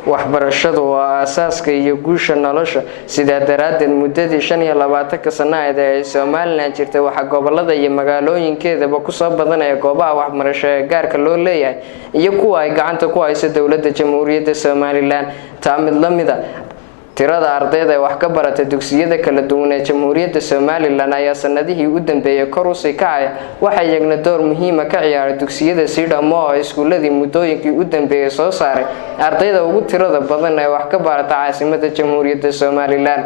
waxbarashadu waa aasaaska iyo guusha nolosha sida daraaddeed muddadii 25 sanaad ee Soomaaliland jirtay waxa gobolada iyo magaalooyinkeedaba ku soo badanaya goobaha waxbarasho ee gaarka loo leeyahay iyo kuwa ay gacanta ku hayso dawladda Jamhuuriyadda Soomaaliland taamid lamida tirada ardayda wax ka barata dugsiyada kala duwan ee Jamhuuriyadda Soomaaliland ayaa sanadihii u dambeeyay kor u sii kacay waxa iyagna door muhiim ah ka ciyaaray dugsiyada Sidamo oo iskuuladii muddooyinkii u dambeeyay soo saaray ardayda ugu tirada badan ee wax ka barata caasimadda Jamhuuriyadda Soomaaliland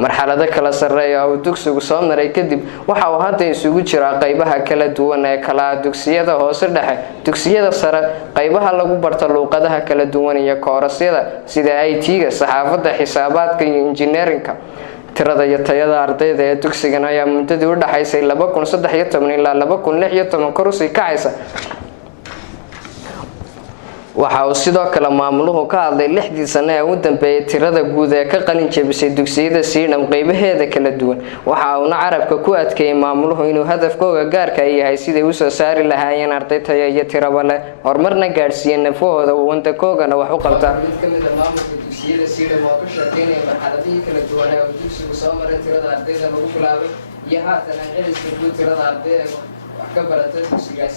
marxalada kala sareeya oo dugsigu soo maray kadib waxa uu hadda isugu jira qaybaha kala duwan ee kala dugsiyada hoose dhexe dugsiyada sare qaybaha lagu barto luqadaha kala duwan iyo koorasyada sida IT-ga saxaafadda xisaabaadka iyo engineering-ka tirada iyo tayada ardayda ee dugsigan ayaa muddadii u dhaxaysay 2013 ilaa 2016 kor u sii kacaysa waxa uu sidoo kale maamuluhu ka hadlay 6 sano ee u dambeeyay tirada guud ee ka qalin jabisay dugsiyada Sidam qaybaheeda kala duwan waxa uu carabka ku adkeeyay maamuluhu inuu hadafkooda gaarka yahay sidii uu soo saari lahaayeen arday tayo iyo tiraba leh horumarna gaarsiiyeen nafahooda waddankoodana wax u qabta mid kamid ah maamulka dugsiyada Sidam oo ka shaqeynaya marxaladihii kala duwan ee dugsigu soo maray tirada ardayda lagu bilaabay iyo haatan celiska guud tirada ardayda wax ka barata dugsigaas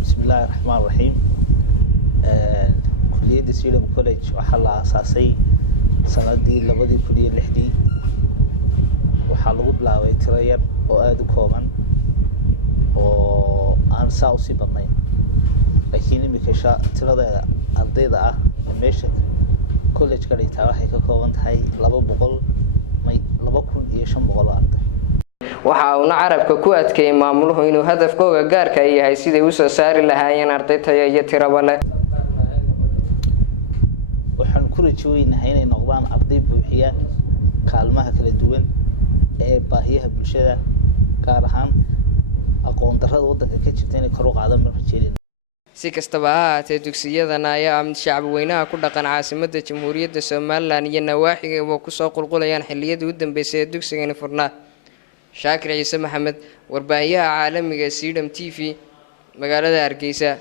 bismillaahir rahmaanir rahiim كلية Sidam College waxaa la aasaasay sanadii 2006 waxaa lagu bilaabay tiro yar oo aad u kooban oo aan saa u sii badnayn laakiin imika tirada ardayda ah meesha college ka dhigtaa waxay ka kooban tahay 2500 arday waxa uu carabka ku adkeeyay maamuluhu inuu hadafkooda gaarka yahay sidii uu soo saari lahaayeen arday tayo iyo tiraba leh waxaan ku rajooynahay inay noqdaan arday buuxiya kaalmaha kala duwan ee baahiyaha bulshada gaar ahaan aqoon darrada waddanka ka jirta inay kor u qaadaan marjeelin si kastaba ha ahaatee dugsiyadan ayaa shacab weynaha ku dhaqan caasimadda Jamhuuriyadda Soomaaliland iyo nawaaxiga ku soo qulqulayaan xilliyadii u dambeysay ee dugsigani furnaa Shaakir Ciise Maxamed warbaahiyaha caalamiga Sidam TV magaalada Hargeysa